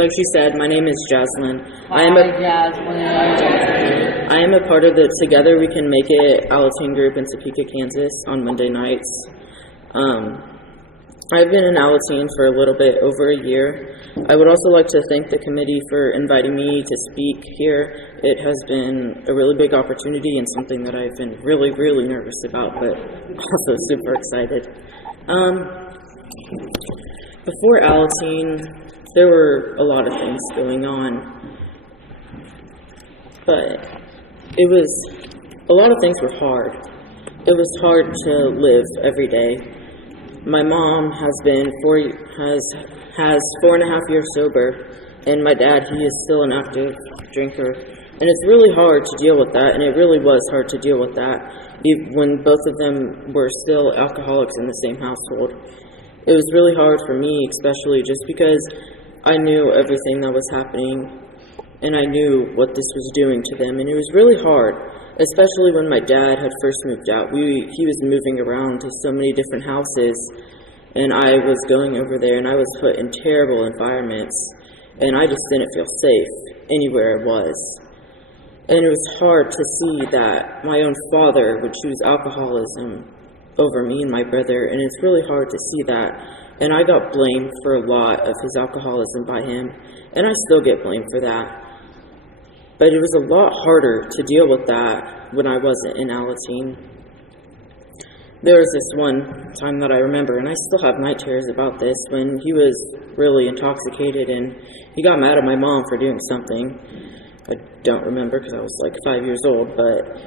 like she said, my name is Jazlyn. Hi, Jazlyn. I am a part of the Together We Can Make It Alateen group in Topeka, Kansas on Monday nights. I've been in Alateen for a little bit over a year. I would also like to thank the committee for inviting me to speak here. It has been a really big opportunity and something that I've been really, really nervous about, but also super excited. Before Alateen, there were a lot of things going on, but a lot of things were hard. It was hard to live every day. My mom has 4.5 years sober, and my dad, he is still an active drinker. And it's really hard to deal with that, and it really was hard to deal with that when both of them were still alcoholics in the same household. It was really hard for me, especially just because I knew everything that was happening, and I knew what this was doing to them, and it was really hard, especially when my dad had first moved out. He was moving around to so many different houses, and I was going over there, and I was put in terrible environments, and I just didn't feel safe anywhere I was. And it was hard to see that my own father would choose alcoholism over me and my brother, and it's really hard to see that. And I got blamed for a lot of his alcoholism by him, and I still get blamed for that. But it was a lot harder to deal with that when I wasn't in Alateen. There was this one time that I remember, and I still have night terrors about this, when he was really intoxicated and he got mad at my mom for doing something. I don't remember because I was like 5 years old,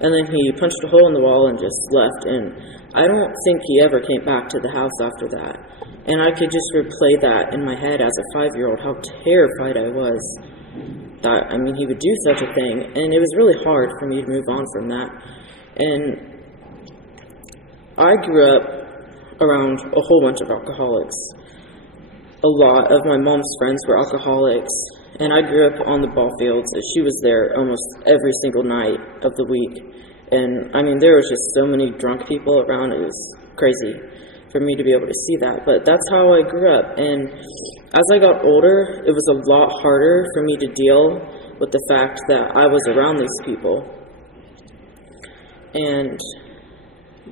and then he punched a hole in the wall and just left, and I don't think he ever came back to the house after that. And I could just replay that in my head as a 5-year-old, how terrified I was that, he would do such a thing, and it was really hard for me to move on from that. And I grew up around a whole bunch of alcoholics. A lot of my mom's friends were alcoholics, and I grew up on the ball fields. She was there almost every single night of the week. And, there was just so many drunk people around. It was crazy for me to be able to see that. But that's how I grew up. And as I got older, it was a lot harder for me to deal with the fact that I was around these people. And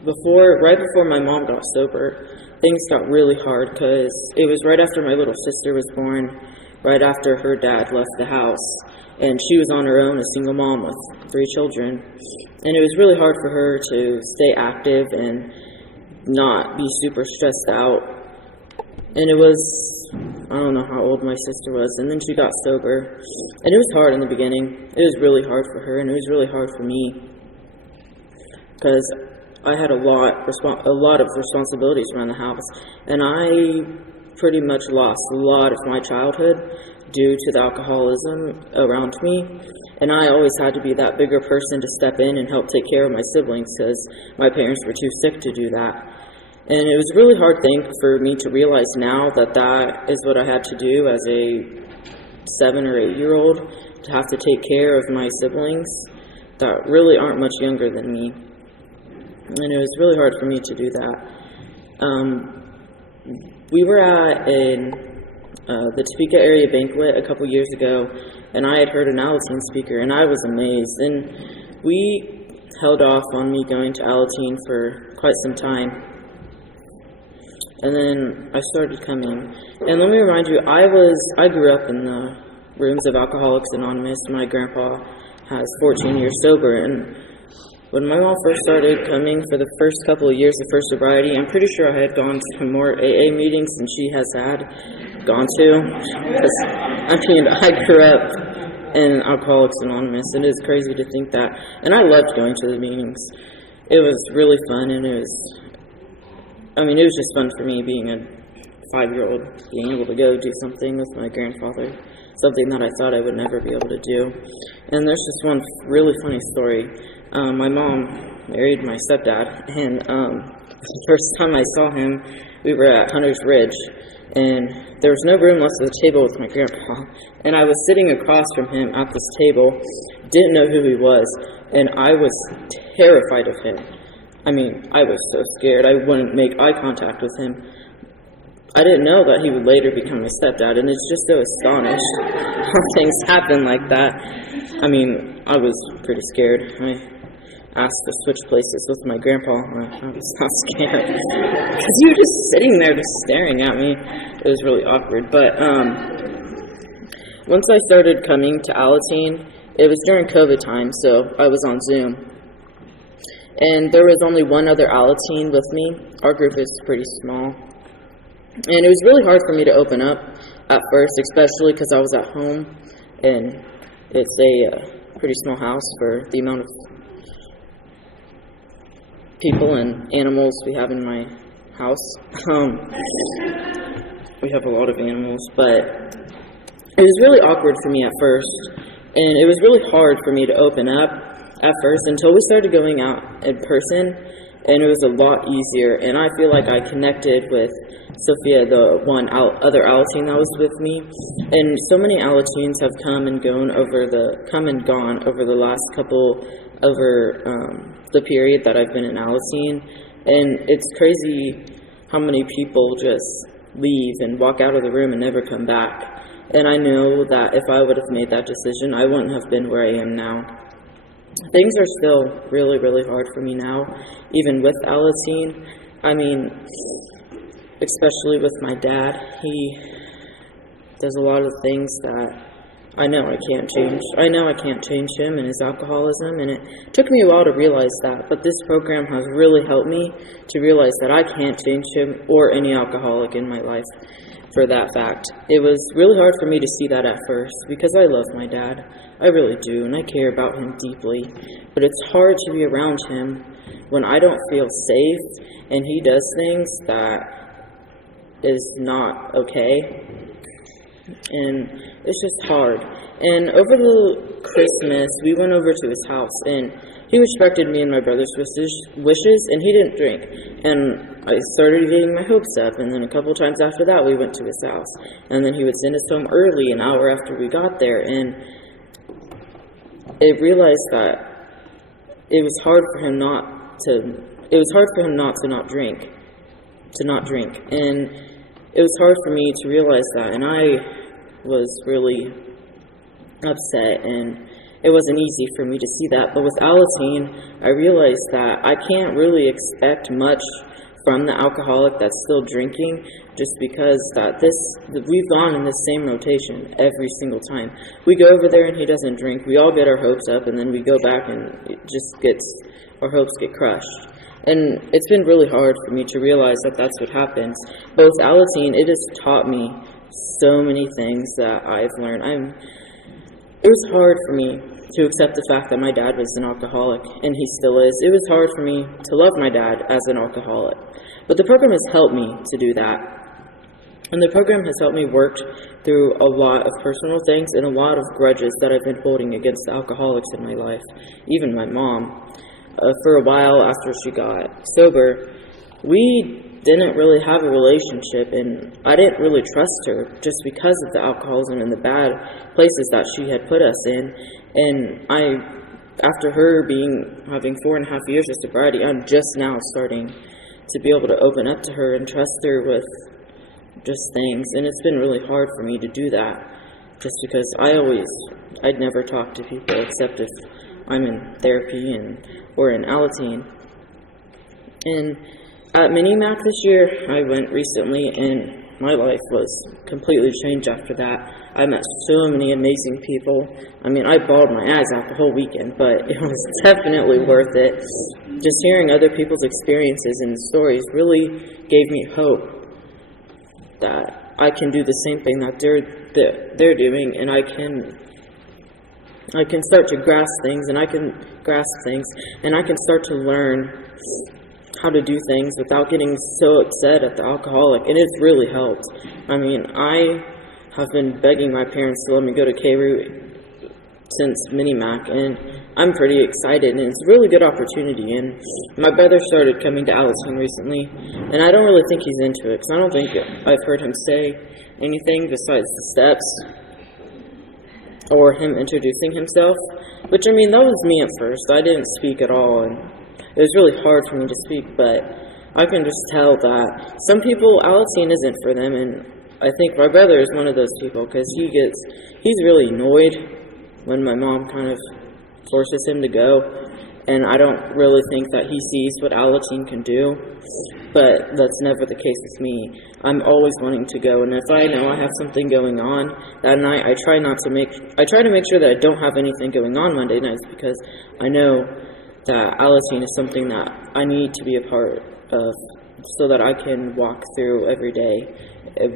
right before my mom got sober, things got really hard because it was right after my little sister was born, right after her dad left the house, and she was on her own, a single mom with 3 children, and it was really hard for her to stay active and not be super stressed out. And it was, I don't know how old my sister was, and then she got sober, and it was hard in the beginning. It was really hard for her, and it was really hard for me because I had a lot of responsibilities around the house, and I pretty much lost a lot of my childhood due to the alcoholism around me, and I always had to be that bigger person to step in and help take care of my siblings because my parents were too sick to do that. And it was a really hard thing for me to realize now that that is what I had to do as a 7 or 8-year-old, to have to take care of my siblings that really aren't much younger than me. And it was really hard for me to do that. We were at the Topeka area banquet a couple years ago, and I had heard an Alateen speaker, and I was amazed. And we held off on me going to Alateen for quite some time. And then I started coming. And let me remind you, I grew up in the rooms of Alcoholics Anonymous. My grandpa has 14 years sober, and when my mom first started coming for the first couple of years of her sobriety, I'm pretty sure I had gone to more AA meetings than she has gone to. I grew up in Alcoholics Anonymous, and it is crazy to think that. And I loved going to the meetings. It was really fun, and it was just fun for me being a 5-year-old, being able to go do something with my grandfather, something that I thought I would never be able to do. And there's just one really funny story. My mom married my stepdad, and the first time I saw him, we were at Hunter's Ridge, and there was no room left at the table with my grandpa, and I was sitting across from him at this table, didn't know who he was, and I was terrified of him. I was so scared I wouldn't make eye contact with him. I didn't know that he would later become my stepdad, and it's just so astonished how things happen like that. I mean, I was pretty scared. I asked to switch places with my grandpa. I was not scared because he was just sitting there just staring at me. It was really awkward. But once I started coming to Alateen, it was during COVID time, so I was on Zoom. And there was only one other Alateen with me. Our group is pretty small. And it was really hard for me to open up at first, especially because I was at home, and it's a pretty small house for the amount of people and animals we have in my house. We have a lot of animals, but it was really awkward for me at first, and it was really hard for me to open up at first until we started going out in person, and it was a lot easier, and I feel like I connected with Sophia, the other Alateen that was with me, and so many Alateens have come and gone over the last couple, the period that I've been in Alateen, and it's crazy how many people just leave and walk out of the room and never come back, and I know that if I would have made that decision, I wouldn't have been where I am now. Things are still really, really hard for me now, even with Alateen. I mean, especially with my dad, he does a lot of things that I know I can't change. I know I can't change him and his alcoholism, and it took me a while to realize that, but this program has really helped me to realize that I can't change him or any alcoholic in my life for that fact. It was really hard for me to see that at first, because I love my dad. I really do, and I care about him deeply, but it's hard to be around him when I don't feel safe, and he does things that is not okay, and it's just hard. And over the Christmas, we went over to his house, and he respected me and my brother's wishes, and he didn't drink, and I started getting my hopes up, and then a couple times after that, we went to his house, and then he would send us home early, an hour after we got there, and I realized that it was hard for him not to drink, and it was hard for me to realize that, and I was really upset, and it wasn't easy for me to see that. But with Alateen, I realized that I can't really expect much from the alcoholic that's still drinking, just because we've gone in the same rotation every single time. We go over there and he doesn't drink. We all get our hopes up, and then we go back and our hopes get crushed. And it's been really hard for me to realize that that's what happens. But with Alateen, it has taught me so many things that I've learned. It was hard for me to accept the fact that my dad was an alcoholic, and he still is. It was hard for me to love my dad as an alcoholic. But the program has helped me to do that. And the program has helped me work through a lot of personal things and a lot of grudges that I've been holding against the alcoholics in my life, even my mom. For a while after she got sober, we didn't really have a relationship, and I didn't really trust her just because of the alcoholism and the bad places that she had put us in. And after her having 4.5 years of sobriety, I'm just now starting to be able to open up to her and trust her with just things. And it's been really hard for me to do that, just because I'd never talk to people except if I'm in therapy or in Alateen. And at Mini-Mac this year, I went recently, and my life was completely changed after that. I met so many amazing people. I mean, I bawled my eyes out the whole weekend, but it was definitely worth it. Just hearing other people's experiences and stories really gave me hope that I can do the same thing that they're doing, and I can start to grasp things, and I can start to learn how to do things without getting so upset at the alcoholic, and it's really helped. I mean, I have been begging my parents to let me go to K-Root since Mini-Mac, and I'm pretty excited, and it's a really good opportunity. And my brother started coming to Alateen recently, and I don't really think he's into it, because I don't think I've heard him say anything besides the steps or him introducing himself, which, I mean, that was me at first. I didn't speak at all, and it was really hard for me to speak, but I can just tell that some people, Alateen isn't for them, and I think my brother is one of those people, because he's really annoyed when my mom kind of forces him to go, and I don't really think that he sees what Alateen can do, but that's never the case with me. I'm always wanting to go, and if I know I have something going on that night, I try to make sure that I don't have anything going on Monday nights, because I know that Alateen is something that I need to be a part of, so that I can walk through every day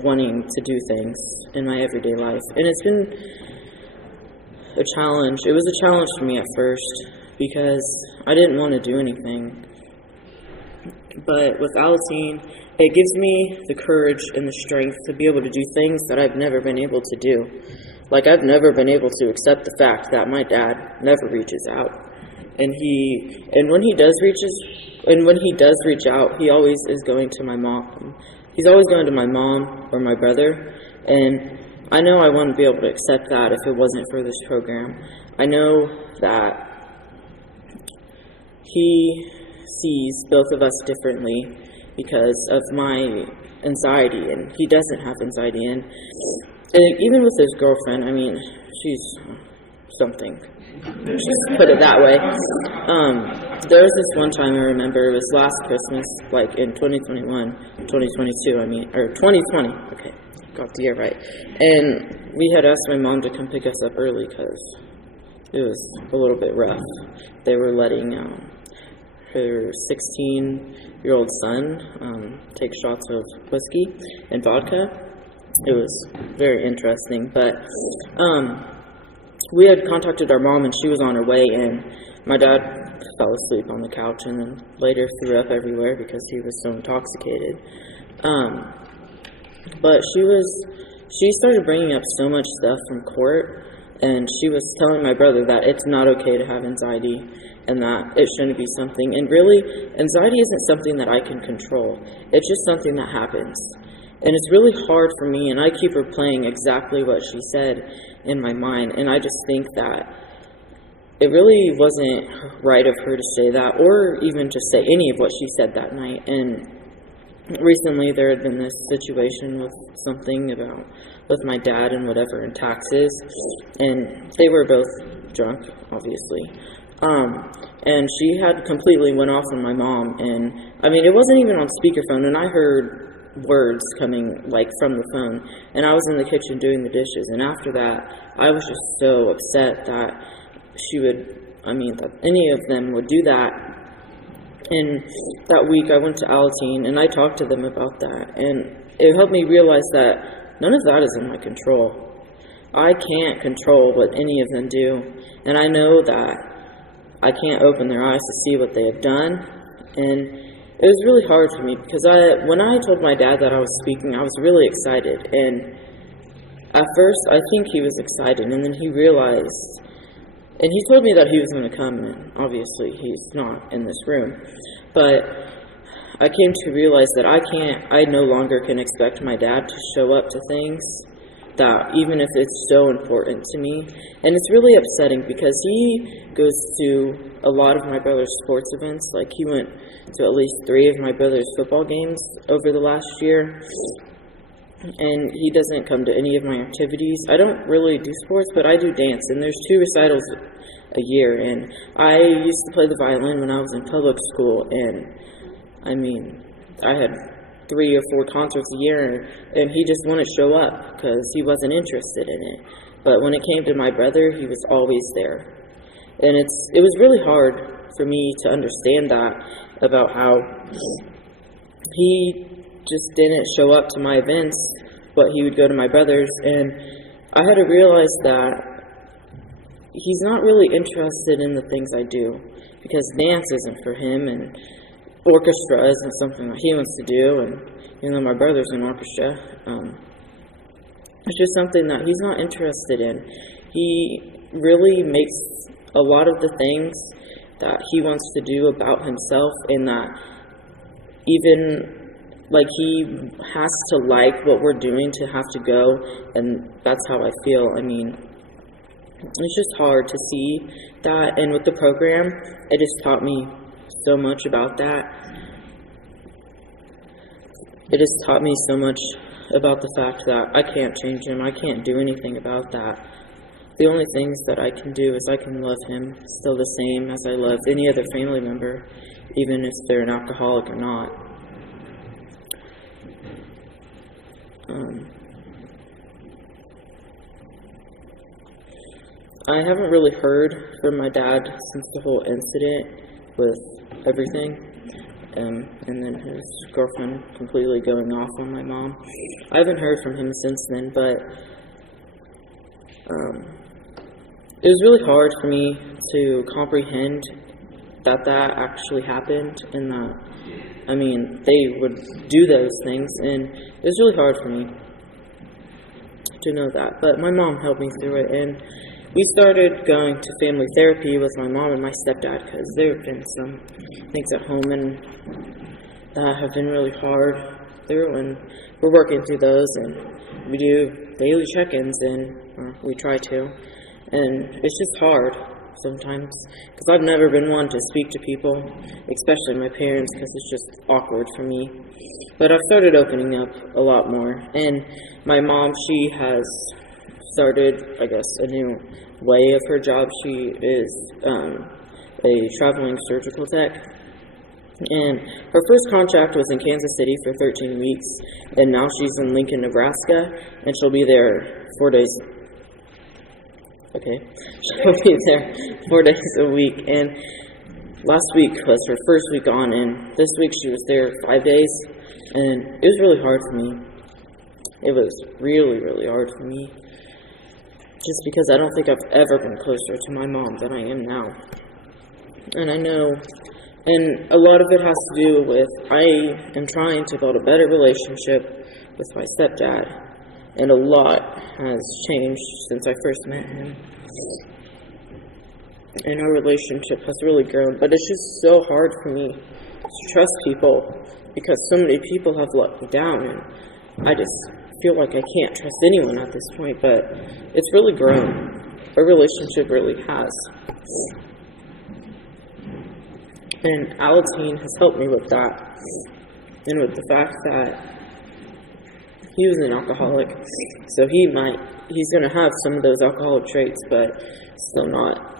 wanting to do things in my everyday life. And it's been a challenge. It was a challenge for me at first, because I didn't want to do anything. But with Alateen, it gives me the courage and the strength to be able to do things that I've never been able to do. Like, I've never been able to accept the fact that my dad never reaches out. And when he does reach out, he always is going to my mom. He's always going to my mom or my brother. And I know I wouldn't be able to accept that if it wasn't for this program. I know that he sees both of us differently because of my anxiety, and he doesn't have anxiety. And even with his girlfriend, I mean, she's something. Just put it that way. There was this one time I remember, it was last Christmas, like in 2021, 2022, or 2020. Okay, got the year right. And we had asked my mom to come pick us up early because it was a little bit rough. They were letting her 16-year-old son take shots of whiskey and vodka. It was very interesting, but we had contacted our mom, and she was on her way, and my dad fell asleep on the couch and then later threw up everywhere because he was so intoxicated. But she started bringing up so much stuff from court, and she was telling my brother that it's not okay to have anxiety and that it shouldn't be something. And really, anxiety isn't something that I can control. It's just something that happens. And it's really hard for me, and I keep replaying exactly what she said in my mind, and I just think that it really wasn't right of her to say that, or even to say any of what she said that night. And recently there had been this situation with something with my dad and whatever, and taxes, and they were both drunk, obviously. And she had completely went off on my mom, and I mean, it wasn't even on speakerphone, and I heard words coming like from the phone, and I was in the kitchen doing the dishes, and after that I was just so upset that that any of them would do that. And that week I went to Alateen and I talked to them about that, and it helped me realize that none of that is in my control. I can't control what any of them do, and I know that I can't open their eyes to see what they have done. And it was really hard for me because when I told my dad that I was speaking, I was really excited. And at first, I think he was excited, and then he realized, and he told me that he was going to come, and obviously he's not in this room. But I came to realize that I no longer can expect my dad to show up to things, that even if it's so important to me. And it's really upsetting because he goes to a lot of my brother's sports events. Like, he went to at least 3 of my brother's football games over the last year, and he doesn't come to any of my activities. I don't really do sports, but I do dance, and there's 2 recitals a year, and I used to play the violin when I was in public school, and I mean, I had 3 or 4 concerts a year, and he just wouldn't show up because he wasn't interested in it. But when it came to my brother, he was always there. And it was really hard for me to understand that, about how he just didn't show up to my events, but he would go to my brother's. And I had to realize that he's not really interested in the things I do, because dance isn't for him, and orchestra isn't something that he wants to do, and my brother's in orchestra. It's just something that he's not interested in. He really makes a lot of the things that he wants to do about himself, and that even like he has to like what we're doing to have to go, and that's how I feel. I mean, it's just hard to see that, and with the program, it just taught me so much about that. it has taught me so much about the fact that I can't change him. I can't do anything about that. The only things that I can do is I can love him still the same as I love any other family member, even if they're an alcoholic or not. I haven't really heard from my dad since the whole incident with everything, and then his girlfriend completely going off on my mom. I haven't heard from him since then, but it was really hard for me to comprehend that actually happened, and that, they would do those things, and it was really hard for me to know that. But my mom helped me through it, and we started going to family therapy with my mom and my stepdad, because there have been some things at home and that have been really hard through, and we're working through those, and we do daily check-ins, and we try to, and it's just hard sometimes, because I've never been one to speak to people, especially my parents, because it's just awkward for me. But I've started opening up a lot more, and my mom, she has started, I guess, a new way of her job. She is a traveling surgical tech, and her first contract was in Kansas City for 13 weeks, and now she's in Lincoln, Nebraska, and she'll be there 4 days. Okay, she'll be there 4 days a week, and last week was her first week on, and this week she was there 5 days, and it was really hard for me. It was really, really hard for me, just because I don't think I've ever been closer to my mom than I am now. And I know, and a lot of it has to do with, I am trying to build a better relationship with my stepdad, and a lot has changed since I first met him. And our relationship has really grown, but it's just so hard for me to trust people, because so many people have let me down, and I just feel like I can't trust anyone at this point, but it's really grown. Our relationship really has. And Alateen has helped me with that, and with the fact that he was an alcoholic, so he's going to have some of those alcoholic traits, but still not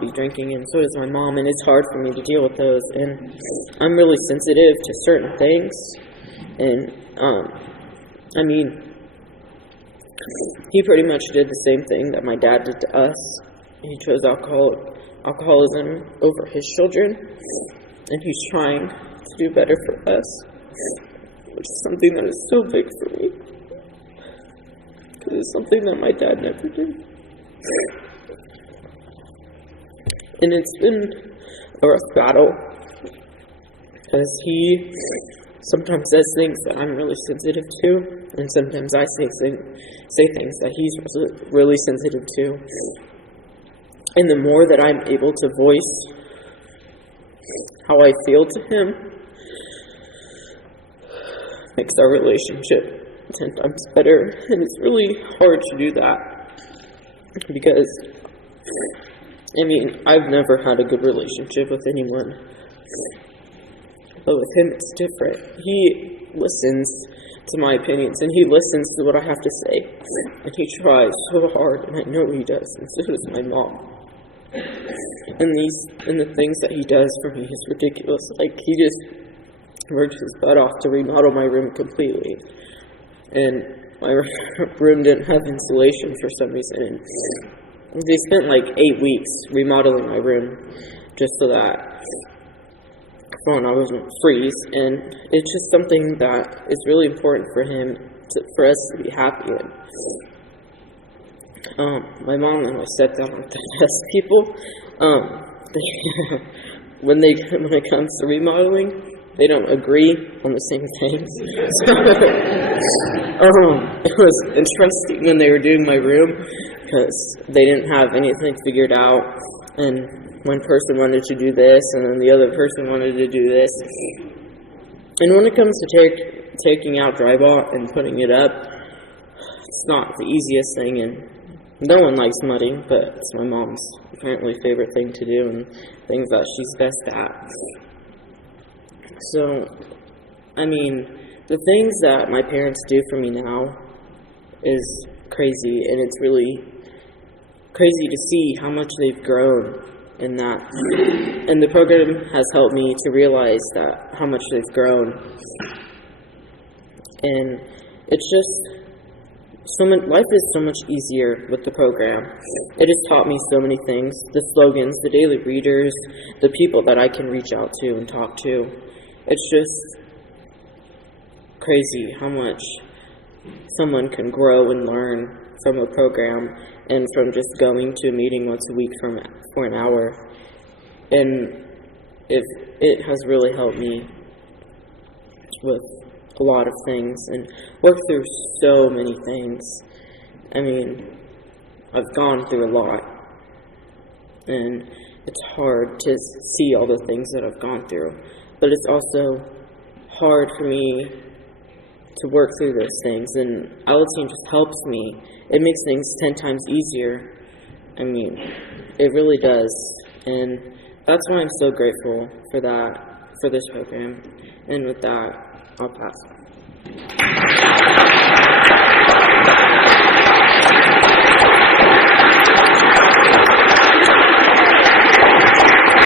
be drinking, and so is my mom, and it's hard for me to deal with those, and I'm really sensitive to certain things, and he pretty much did the same thing that my dad did to us. He chose alcoholism over his children, and he's trying to do better for us, which is something that is so big for me, because it's something that my dad never did. And it's been a rough battle, because he sometimes says things that I'm really sensitive to, and sometimes I say things that he's really sensitive to. And the more that I'm able to voice how I feel to him, makes our relationship 10 times better. And it's really hard to do that, because I've never had a good relationship with anyone, but with him it's different. He listens to my opinions, and he listens to what I have to say, and he tries so hard, and I know he does, and so does my mom. And the things that he does for me is ridiculous. Like, he just worked his butt off to remodel my room completely, and my room didn't have insulation for some reason, and they spent like 8 weeks remodeling my room just so that I wouldn't freeze, and it's just something that is really important for him, for us to be happy in. My mom and my stepdad aren't the best people. When it comes to remodeling, they don't agree on the same things. So, it was interesting when they were doing my room, because they didn't have anything figured out, and one person wanted to do this, and then the other person wanted to do this. And when it comes to taking out drywall and putting it up, it's not the easiest thing, and no one likes mudding, but it's my mom's apparently favorite thing to do, and things that she's best at. So, I mean, the things that my parents do for me now is crazy, and it's really crazy to see how much they've grown in that. And the program has helped me to realize that how much they've grown. And it's just life is so much easier with the program. It has taught me so many things. The slogans, the daily readers, the people that I can reach out to and talk to. It's just crazy how much someone can grow and learn from a program and from just going to a meeting once a week for an hour. And it has really helped me with a lot of things and worked through so many things. I mean, I've gone through a lot, and it's hard to see all the things that I've gone through, but it's also hard for me to work through those things, and Alateen just helps me. It makes things 10 times easier. I mean, it really does, and that's why I'm so grateful for this program. And with that, I'll pass.